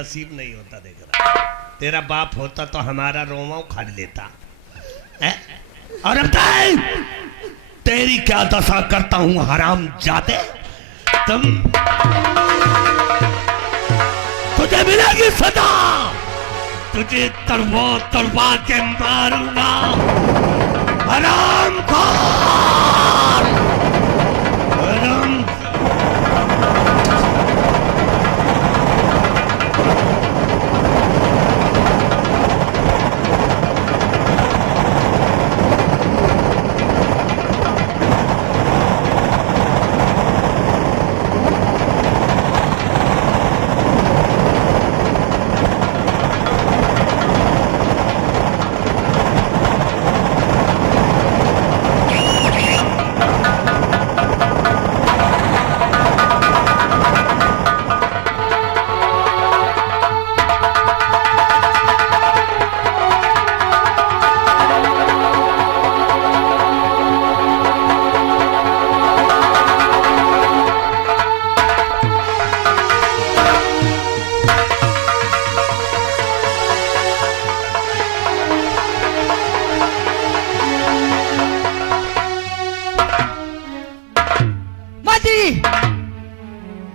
नसीब नहीं होता। देख रहा तेरा बाप होता तो हमारा रोमा उखाड़ लेता है? और अब तेरी क्या दशा करता हूं हराम जाते। तुम तुझे मिलेगी सजा, तुझे तड़वा के मारूंगा हराम खोर। हराम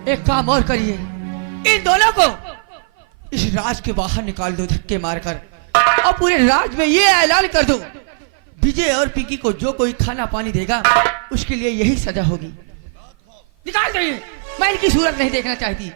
एक काम और करिए, इन दोनों को इस राज के बाहर निकाल दो धक्के मारकर, और पूरे राज में ये ऐलान कर दो विजय और पिंकी को जो कोई खाना पानी देगा उसके लिए यही सजा होगी। निकाल दीजिए, मैं इनकी सूरत नहीं देखना चाहती।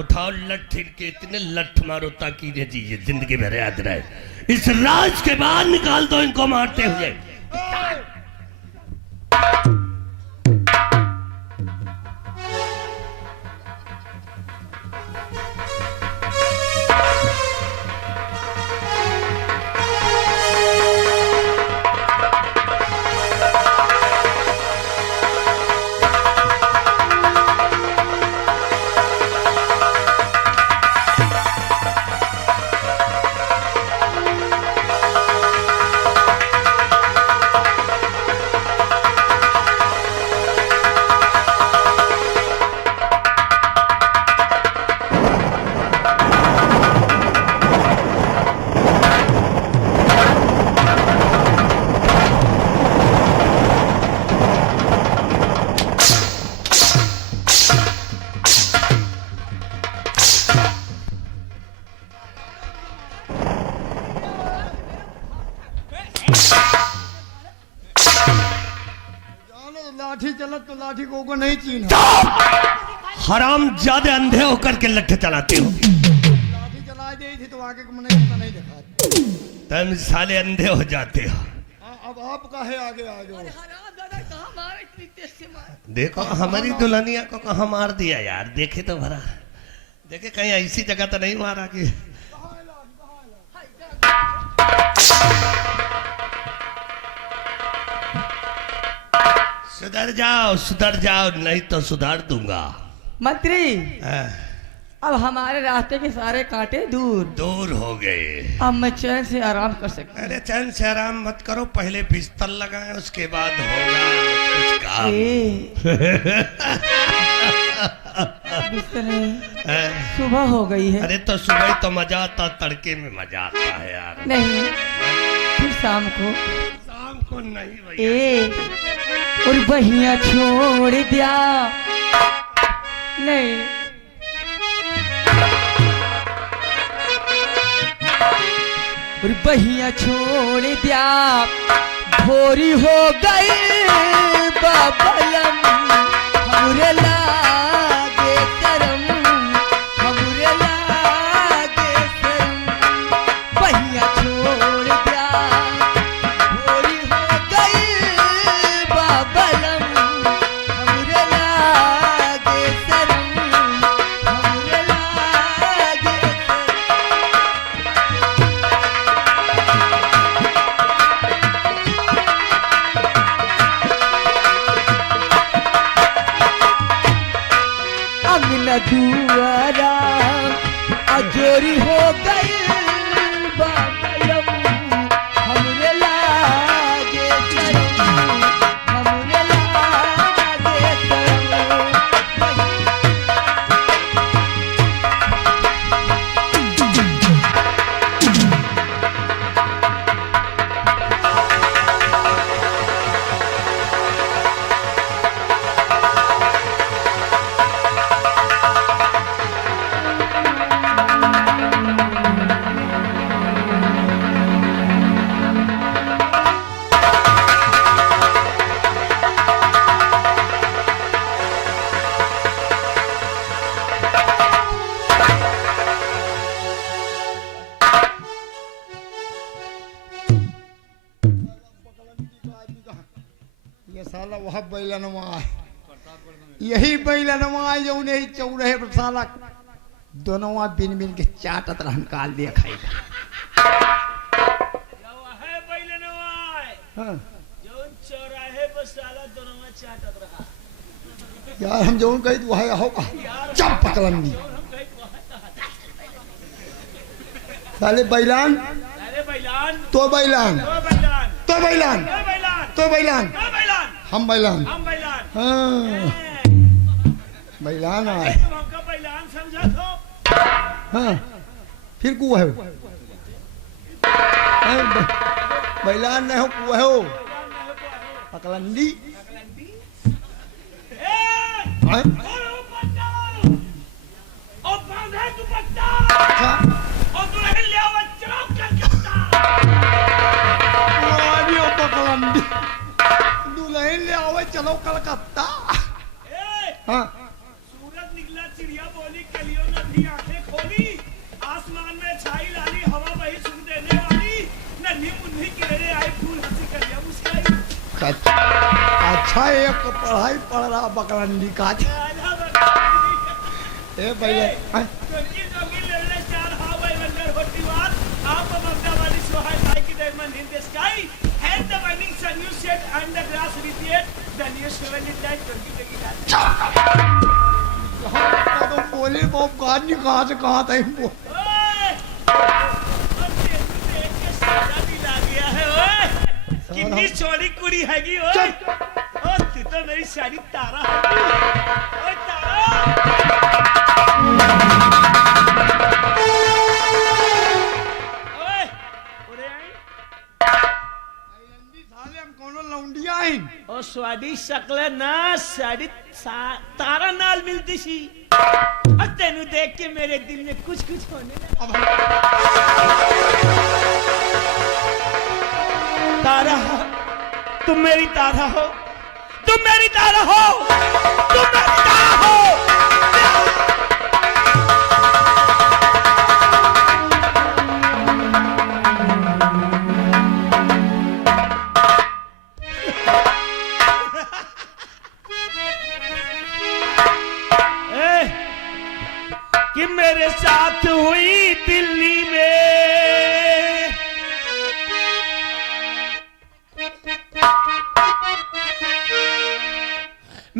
उठाओ लठ के, इतने लठ मारो ताकि ये जिंदगी भर याद रहे। इस राज के बाहर निकाल दो इनको मारते हुए। लाठी चलत तो लाठी को नहीं चीन। हराम ज्यादा अंधे होकर के लठ चलाते हो। लाठी चला दी थी तो आगे को नहीं देखा। तुम साले अंधे हो जाते हो। अब आप काहे आगे आ जाओ। देखो हमारी दुल्हनिया को कहाँ मार दिया यार। देखे तो भरा, देखे कहीं ऐसी जगह तो नहीं मारा कि सुधर जाओ नहीं तो सुधार दूंगा। मंत्री, हाँ। अब हमारे रास्ते के सारे कांटे दूर हो गए। अब मैं चैन से आराम कर सकता। अरे चैन से आराम मत करो, पहले बिस्तर लगाए उसके बाद होगा कुछ काम। बिस्तर नहीं, सुबह हो गई है। अरे तो सुबह तो मजा आता, तड़के में मजा आता है यार। नहीं, फिर शाम को नहीं भैया। और बहिया छोड़ दिया नहीं, और बहिया छोड़ दिया भोरी हो गई बाबलम हमरे लागे करम, हमरे लागे शरम। बहिया छोड़ दिया भोरी हो गई बाबलम हमरे लागे शरम, हमरे लागे चोरी हो गई बालम हमरे लागे करम हमरे लागे करम ये साला वह बैलनवा है, यही बैलनवा है जो उन्हें चौराहे पर साला दोनों बिन बिन के चाटत रहन काल दिया खाएगा। है बैलनवा हाँ। जो चौराहे पर साला दोनों चाटत रहा। यार हम जो कही तो वह होगा चप पकड़नी साले बैलान अरे बैलान तो बैलान ओ बैलान तो बैलान ओ बैलान तो बैलान ओ बैलान हम बैलान हम बैलान हाँ बैलान आए तुम हमका बैलान समझा तो हाँ फिर कु है बैलान नहीं हो कु है हो पकलंडी हाँ? ओ बांधे दुपट्टा हाँ? और दुल्हन ले आवा चलो कलकत्ता वाह पकलंडी दुल्हन ले आवे चलो कलकत्ता। हाँ सूरज निकला चिड़िया बोली कलियों ने भी आंखें खोली आसमान में छाई लाली हवा बही सुख देने वाली नन्ही मुन्नी किरणे आई फूल हंसी कलिया मुस्काई अच्छा एक पढ़ाई पढ़ रहा बकलंडी का आजा बकरी ए भैया हाँ? जोगी जोगी लेले चार हावे वंडर होती बात आप ममता वाली सोहाय साई की diamond in the sky and the burning sun you set and the grass repeat the new seven in that जोगी जोगी हाँ, तो बोले वो गाड़ी कहाँ से कहाँ था इनको ओए और तेरे देख के साजा भी ला गया है ओए कितनी छोटी कुड़ी हैगी ओए ओ तू तो मेरी सारी तारा है ओए तारा ओए उरे आई साले हम कोनो लौंडिया हैं ओ स्वादी शकल ना साड़ी तारा नाल मिलती सी और तेनू देख के मेरे दिल में कुछ कुछ होने लगा अब हम तारा तुम मेरी तारा हो तुम मेरी तारा हो तुम मेरी तारा हो ए, कि मेरे साथ हुई दिल्ली में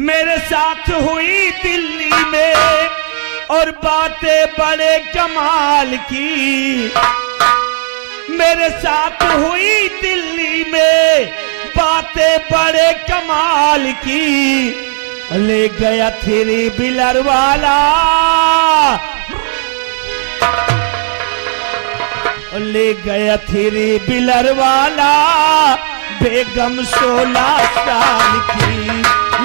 मेरे साथ हुई दिल्ली में और बातें बड़े कमाल की मेरे साथ हुई दिल्ली में बातें बड़े कमाल की ले गया थ्री व्हीलर वाला ले गया थ्री व्हीलर वाला बेगम 16 साल की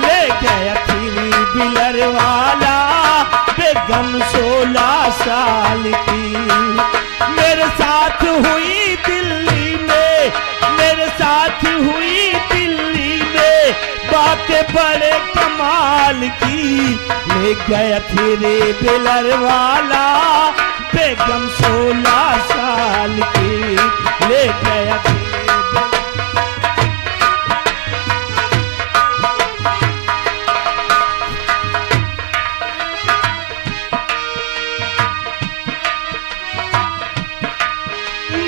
ले गया थ्री व्हीलर वाला बेगम 16 साल की मेरे साथ हुई दिल्ली में मेरे साथ हुई दिल्ली में बातें बड़े कमाल की ले गया थ्री व्हीलर वाला बेगम 16 साल की ले गया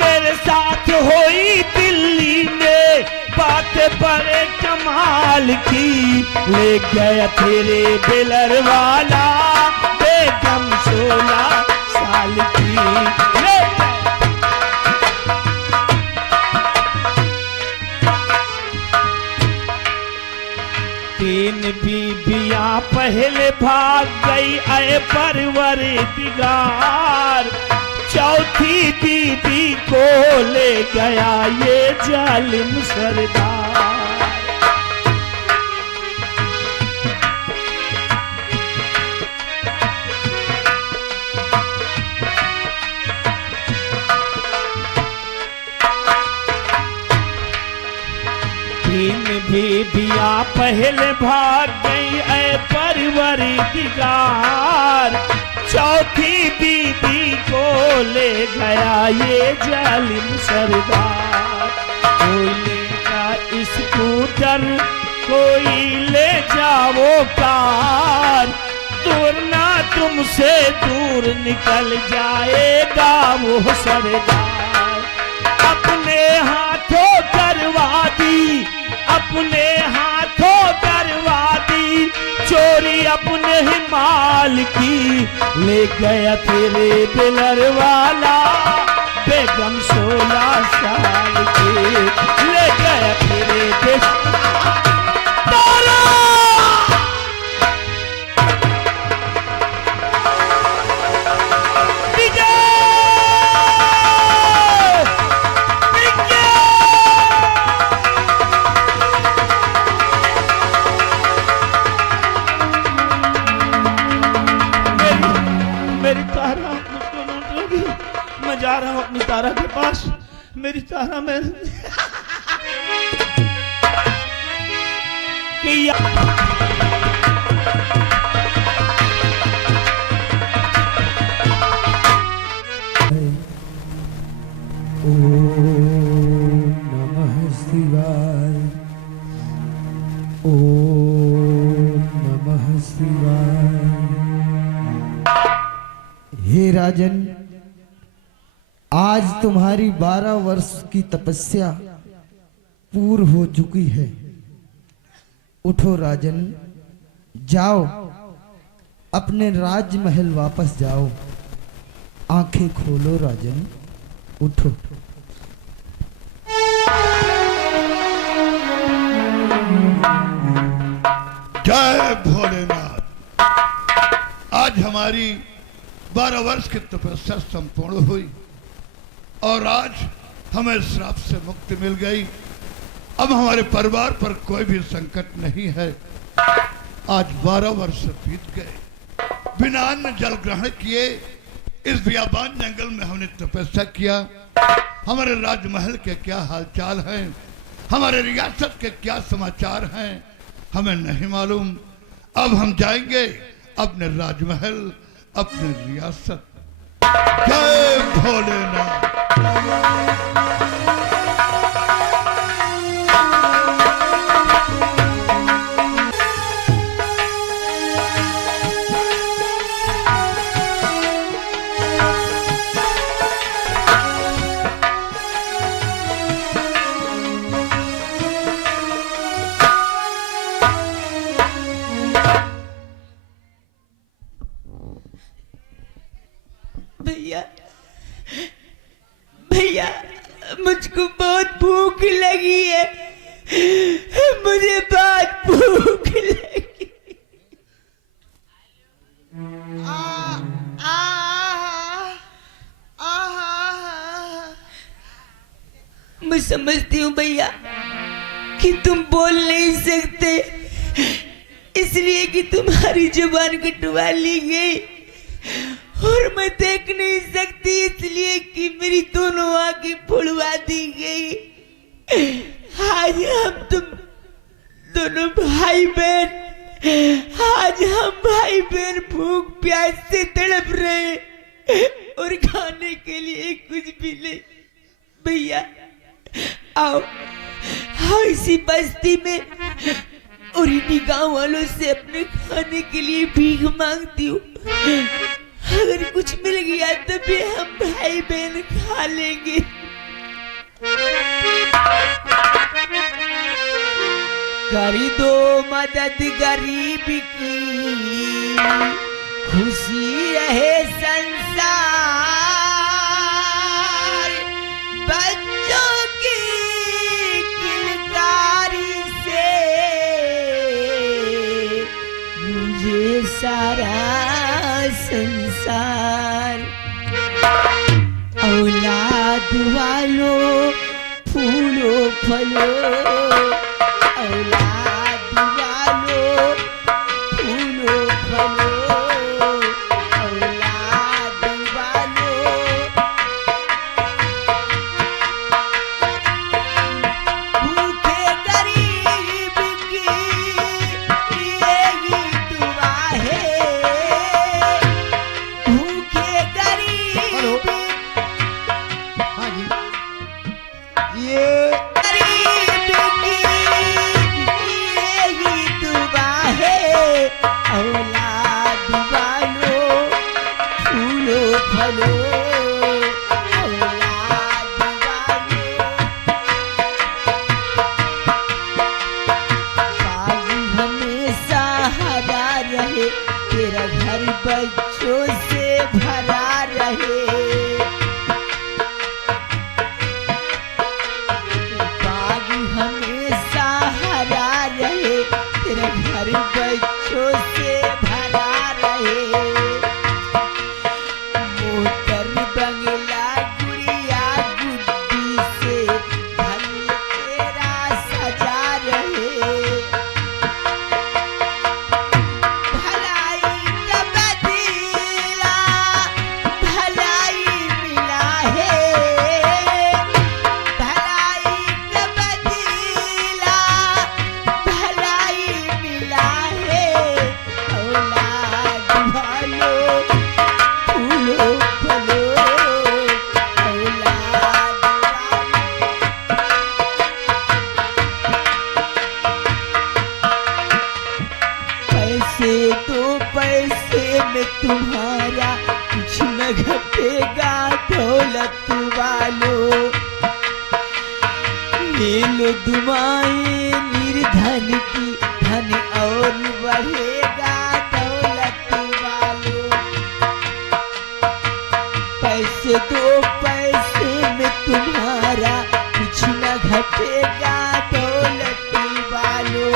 मेरे साथ हुई दिल्ली में बातें बड़े कमाल की ले गया तेरे व्हीलर वाला बेगम 16 साल की ले तीन बीबियां पहले भाग गई अय परवरदिगार, चौथी बीबी को ले गया ये जालिम सरदार। तीन बीबियां पहले भाग गई ऐ परवरदिगार, चौथी बीबी को ले गया ये जालिम सरदार। कोई लेगा स्कूटर कोई ले जाओ कार, दूर ना तुमसे दूर निकल जाएगा वो सरदार। अपने हाथों करवा दी, अपने हाथों करवा दी चोरी अपने ही माल की, ले गया तेरे बिलर वाला बेगम 16 साल की, ले गया तेरे जा रहा हूं अपनी तारा के पास। मेरी तारा में ओम नमः शिवाय, ओम नमः शिवाय। हे राजन, आज तुम्हारी 12 वर्ष की तपस्या पूर्ण हो चुकी है। उठो राजन, जाओ अपने राजमहल वापस जाओ। आंखें खोलो राजन, उठो। जय भोलेनाथ। आज हमारी 12 वर्ष की तपस्या संपूर्ण हुई और आज हमें श्राप से मुक्ति मिल गई। अब हमारे परिवार पर कोई भी संकट नहीं है। आज 12 वर्ष बीत गए, बिना अन्न जल ग्रहण किए इस बियाबान जंगल में हमने तपस्या किया। हमारे राजमहल के क्या हालचाल हैं, हमारे रियासत के क्या समाचार हैं, हमें नहीं मालूम। अब हम जाएंगे अपने राजमहल, अपने रियासत। जय भोलेनाथ। भैया भैया, मुझको बहुत भूख लगी है, मुझे बहुत भूख लगी। मैं समझती हूँ भैया कि तुम बोल नहीं सकते, इसलिए कि तुम्हारी जुबान कटवा ली गई, और मैं देख नहीं सकती इसलिए कि मेरी दोनों आंखें फुड़वा दी गई। आज हम तुम दोनों भाई बहन, आज हम भाई बहन भूख प्यास से तड़प रहे और खाने के लिए कुछ भी नहीं। भैया आओ, आओ इसी बस्ती में और इन्हीं गांव वालों से अपने खाने के लिए भीख मांगती हूँ। अगर कुछ मिल गया तो भी हम भाई बहन खा लेंगे। करी दो मदद गरीब की, खुशी रहे संसार। संसार। औलाद वालों फूलो फलो, औलाद वालों फूलो फलो, औलाद वालों भूखे गरीब की यही दुआ है, भूखे गरीब हाँ जी, ये गरीब की यही दुआ है। औलाद वालों फूलो फलो, औलाद वालों बाग हमेशा हरा रहे, तेरा घर बच्चों से भरा रहे। बाग हमेशा हरा रहे, तेरा घर बच्चों से भरा रहे। मोटर बंगला गुड़िया गुड्डी से घर तेरा सजा रहे। भलाई का बदला भलाई मिला है, भलाई का बदला भलाई मिला है। औलाद वालों फूलो फलो, औलाद पैसे दो पैसे में तुम्हारा कुछ न घटेगा दौलत वालों। ले लो दुआएं निर्धन की, धन और बढ़ेगा दौलत वालों। पैसे दो पैसे में तुम्हारा कुछ न घटेगा दौलत वालों।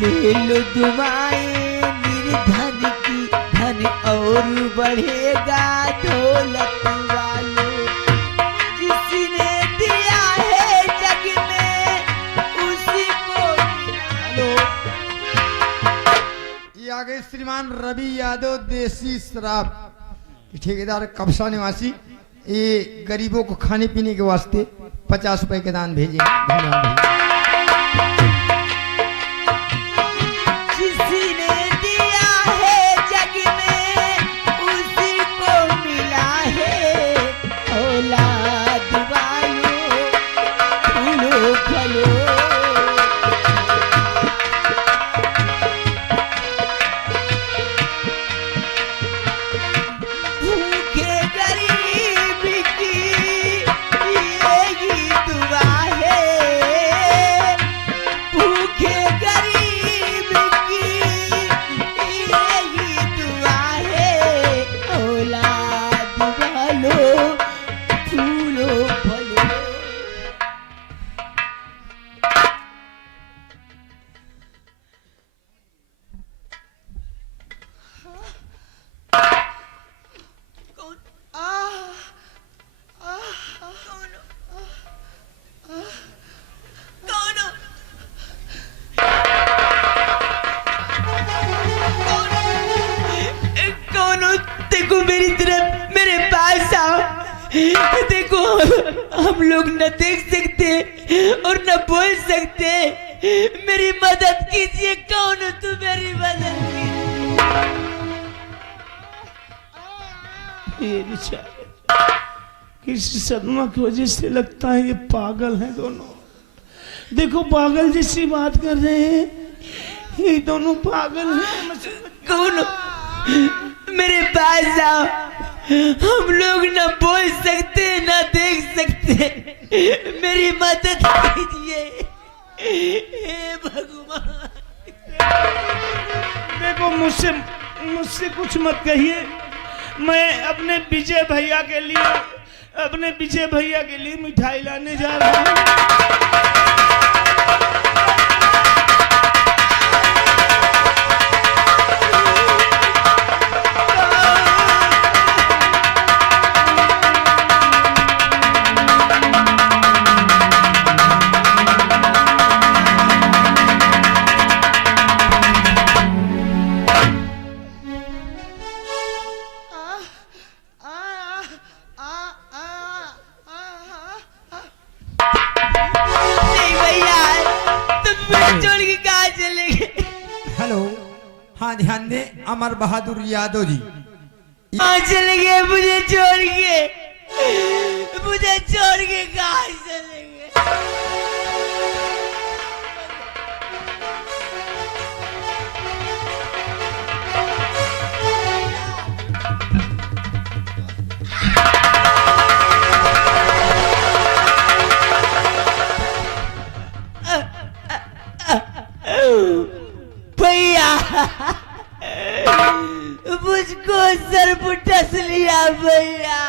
ले लो दुआएं निर्धन की, धन और बढ़ेगा दौलत वालों। जिसने दिया है जग में उसी को मिला लो। ये आगे श्रीमान रवि यादव देसी शराब के ठेकेदार कबसा निवासी, ये गरीबों को खाने पीने के वास्ते 50 रुपए के दान भेजे। धन्यवाद भैया। जिसने दिया है जग में उसी को मिला है। औलाद वालों फूलो फलो, भूखे गरीब की यही दुआ है, भूखे गरीब की यही दुआ है। औलाद वालों फूलो फलो। कौन कौन देखो मेरी तरफ, मेरे पास आओ। देखो हम लोग न देख सकते और न बोल सकते, मेरी मदद कीजिए। कौन हो तू, मेरी मदद कीजिए। ये बेचारे किसी सदमा की वजह से लगता है ये पागल हैं दोनों। देखो पागल जैसी बात कर रहे हैं, ये दोनों पागल हैं। कौन हो? मेरे पास आओ। हम लोग न बोल सकते न देख सकते, मेरी मदद कीजिए हे भगवान। देखो मुझसे कुछ मत कहिए, मैं अपने विजय भैया के लिए मिठाई लाने जा रहा हूँ। मुझे छोड़ के कहाँ चले गए? हेलो, हाँ ध्यान दे, अमर बहादुर यादव जी। कहाँ चले गए मुझे छोड़ के? मुझे छोड़ के कहाँ चले गए? भैया मुझको सर पर टस लिया भैया।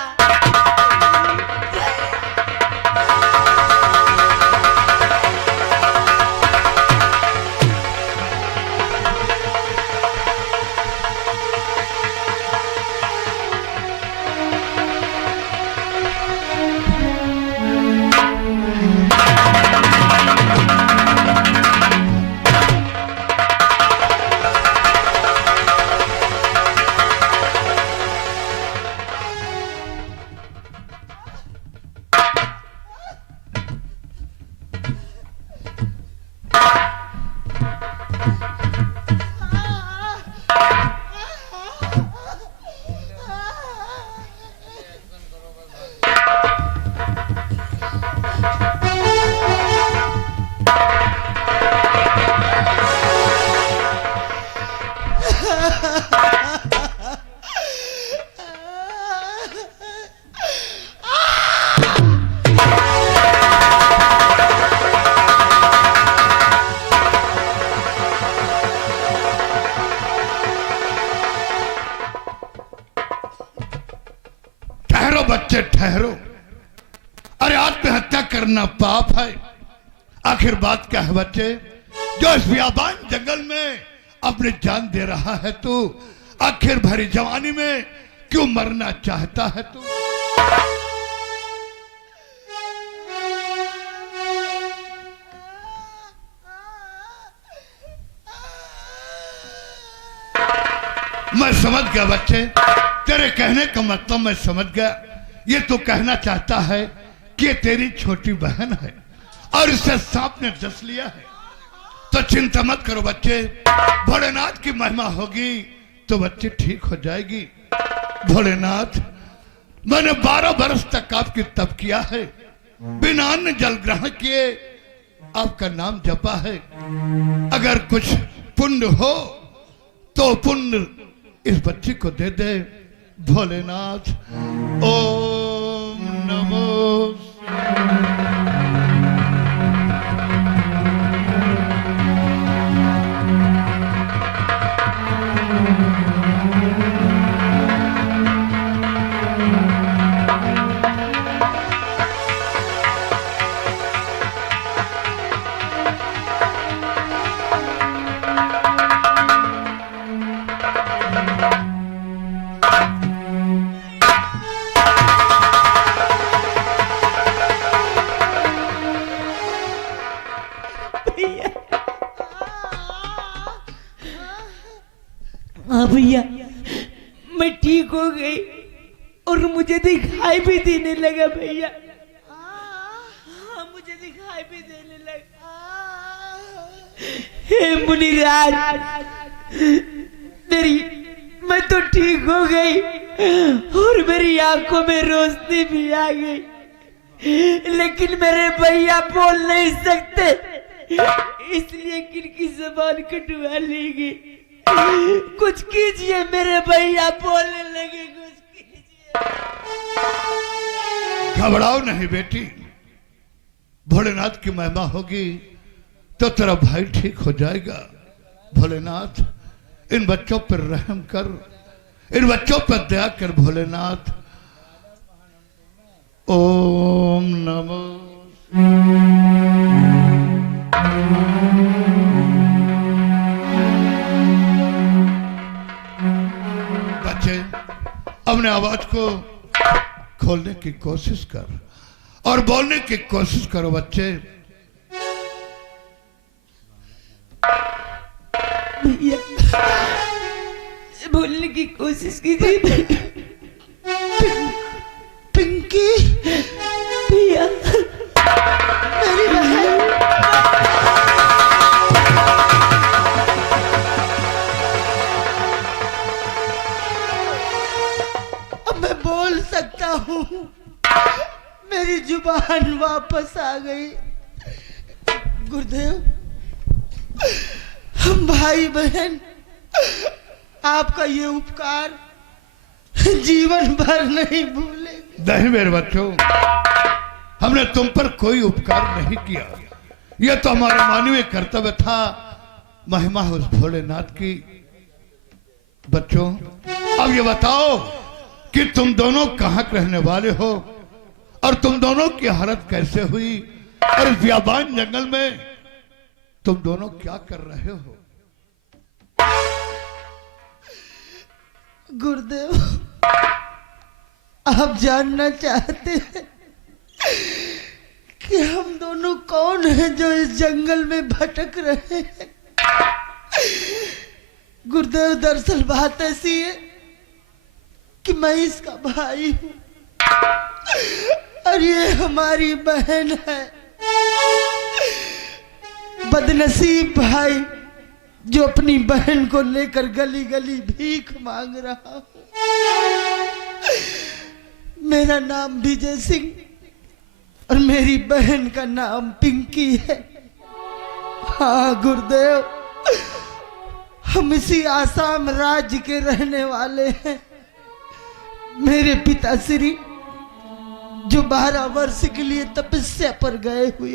ठहरो बच्चे ठहरो। अरे आत्महत्या करना पाप है। आखिर बात क्या है बच्चे, जो इस बियाबान जंगल में अपनी जान दे रहा है तू, आखिर भरी जवानी में क्यों मरना चाहता है तू? मैं समझ गया बच्चे, तेरे कहने का मतलब मैं समझ गया। ये तो कहना चाहता है कि ये तेरी छोटी बहन है और इसे सांप ने डस लिया है। तो चिंता मत करो बच्चे, भोलेनाथ की महिमा होगी तो बच्चे ठीक हो जाएगी। भोलेनाथ, मैंने 12 वर्ष तक आपकी तप किया है, बिना अन्न जल ग्रहण किए आपका नाम जपा है। अगर कुछ पुण्य हो तो पुण्य इस बच्ची को दे दे। भोलेनाथ, ओम नमो। हाँ भैया, मैं ठीक हो गई और मुझे दिखाई भी देने लगा भैया। हाँ, मुझे दिखाई भी देने लगा। हे मुनिराज, तेरी मैं तो ठीक हो गई और मेरी आंखों में रोशनी भी आ गई, लेकिन मेरे भैया बोल नहीं सकते, इसलिए किनकी जबान कटवा ली गई। कुछ कीजिए, मेरे भैया बोलने लगे, कुछ कीजिए। घबराओ नहीं बेटी, भोलेनाथ की महिमा होगी तो तेरा भाई ठीक हो जाएगा। भोलेनाथ, इन बच्चों पर रहम कर, इन बच्चों पर दया कर भोलेनाथ। ओम नमो। बच्चे, अपने आवाज को खोलने की कोशिश कर और बोलने की कोशिश करो बच्चे। भैया, बोलने की कोशिश कीजिए। पिंकी भैया, मेरी बहन। बोल सकता हूँ। मेरी जुबान वापस आ गई। गुरुदेव, हम भाई बहन आपका ये उपकार जीवन भर नहीं भूलेंगे। नहीं मेरे बच्चों, हमने तुम पर कोई उपकार नहीं किया। यह तो हमारा मानवीय कर्तव्य था। महिमा उस भोलेनाथ की। बच्चों, अब ये बताओ कि तुम दोनों कहाँ के रहने वाले हो और तुम दोनों की हालत कैसे हुई और इस बियाबान जंगल में तुम दोनों क्या कर रहे हो? गुरुदेव, आप जानना चाहते हैं कि हम दोनों कौन हैं जो इस जंगल में भटक रहे हैं? गुरुदेव, दरअसल बात ऐसी है कि मैं इसका भाई हूं और ये हमारी बहन है। बदनसीब भाई जो अपनी बहन को लेकर गली गली भीख मांग रहा हूं। मेरा नाम विजय सिंह और मेरी बहन का नाम पिंकी है। हाँ गुरुदेव, हम इसी आसाम राज्य के रहने वाले हैं। मेरे पिताश्री जो 12 वर्ष के लिए तपस्या पर गए हुए